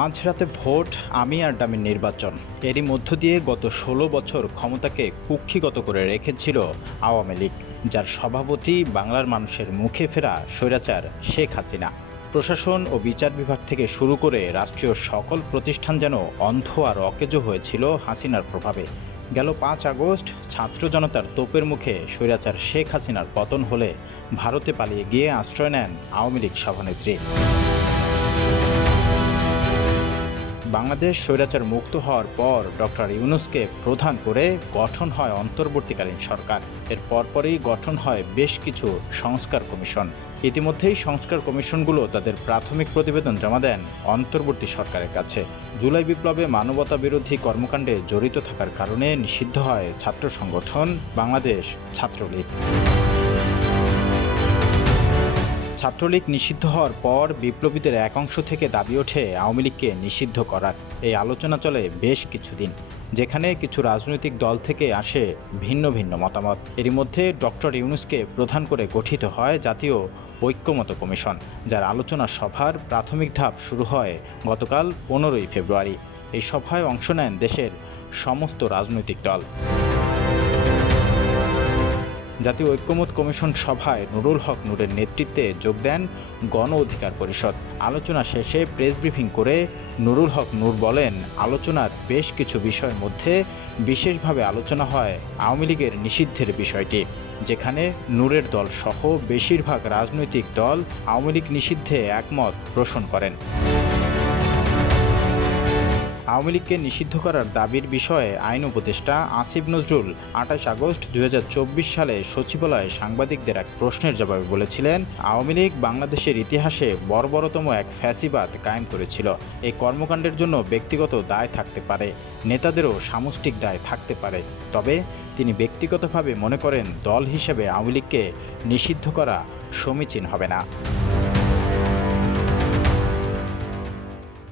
মাঝরাতে ভোট, আমি আর ডামির নির্বাচন, এরই মধ্য দিয়ে গত ১৬ বছর ক্ষমতাকে কুক্ষিগত করে রেখেছিল আওয়ামী লীগ, যার সভাপতি বাংলার মানুষের মুখে ফেরা স্বৈরাচার শেখ হাসিনা। প্রশাসন ও বিচার বিভাগ থেকে শুরু করে রাষ্ট্রীয় সকল প্রতিষ্ঠান যেন অন্ধ আর অকেজো হয়েছিল হাসিনার প্রভাবে। গেল ৫ আগস্ট ছাত্র জনতার তোপের মুখে স্বৈরাচার শেখ হাসিনার পতন হলে ভারতে পালিয়ে গিয়ে আশ্রয় নেন আওয়ামী লীগ সভানেত্রী। বাংলাদেশ স্বৈরাচার মুক্ত হওয়ার পর ডক্টর ইউনূসকে প্রধান করে গঠন হয় অন্তর্বর্তীকালীন সরকার। এর পরপরই গঠন হয় বেশ কিছু সংস্কার কমিশন। ইতিমধ্যেই সংস্কার কমিশনগুলো তাদের প্রাথমিক প্রতিবেদন জমা দেন অন্তর্বর্তী সরকারের কাছে। জুলাই বিপ্লবে মানবতা বিরোধী কর্মকাণ্ডে জড়িত থাকার কারণে নিষিদ্ধ হয় ছাত্র সংগঠন বাংলাদেশ ছাত্রলীগ। ছাত্রলীগ নিষিদ্ধ হওয়ার পর বিপ্লবীদের এক অংশ থেকে দাবি ওঠে আওয়ামী লীগকে নিষিদ্ধ করার। এই আলোচনা চলে বেশ কিছুদিন, যেখানে কিছু রাজনৈতিক দল থেকে আসে ভিন্ন ভিন্ন মতামত। এরই মধ্যে ডক্টর ইউনূসকে প্রধান করে গঠিত হয় জাতীয় ঐক্যমত্য কমিশন, যার আলোচনা সভার প্রাথমিক ধাপ শুরু হয় গতকাল ১৫ই ফেব্রুয়ারি। এই সভায় অংশ নেন দেশের সমস্ত রাজনৈতিক দল। জাতীয় ঐক্যমত্য কমিশন সভায় নুরুল হক নূরের নেতৃত্বে যোগ দেন গণ অধিকার পরিষদ। আলোচনা শেষে প্রেস ব্রিফিং করে নুরুল হক নূর বলেন, আলোচনার বেশ কিছু বিষয়ের মধ্যে বিশেষভাবে আলোচনা হয় আওয়ামী লীগের নিষিদ্ধের বিষয়টি, যেখানে নূরের দল সহ বেশিরভাগ রাজনৈতিক দল আওয়ামী লীগ নিষিদ্ধে একমত পোষণ করেন। আওয়ামী লীগকে নিষিদ্ধ করার দাবির বিষয়ে আইন উপদেষ্টা আসিফ নজরুল ২৮ আগস্ট ২০২৪ সালে সচিবালয়ে সাংবাদিকদের এক প্রশ্নের জবাবে বলেছিলেন, আওয়ামী লীগ বাংলাদেশের ইতিহাসে বর্বরতম এক ফ্যাসিবাদ কায়েম করেছিল। এই কর্মকাণ্ডের জন্য ব্যক্তিগত দায় থাকতে পারে, নেতাদেরও সামষ্টিক দায় থাকতে পারে। তবে তিনি ব্যক্তিগতভাবে মনে করেন দল হিসেবে আওয়ামী লীগকে নিষিদ্ধ করা সমীচীন হবে না।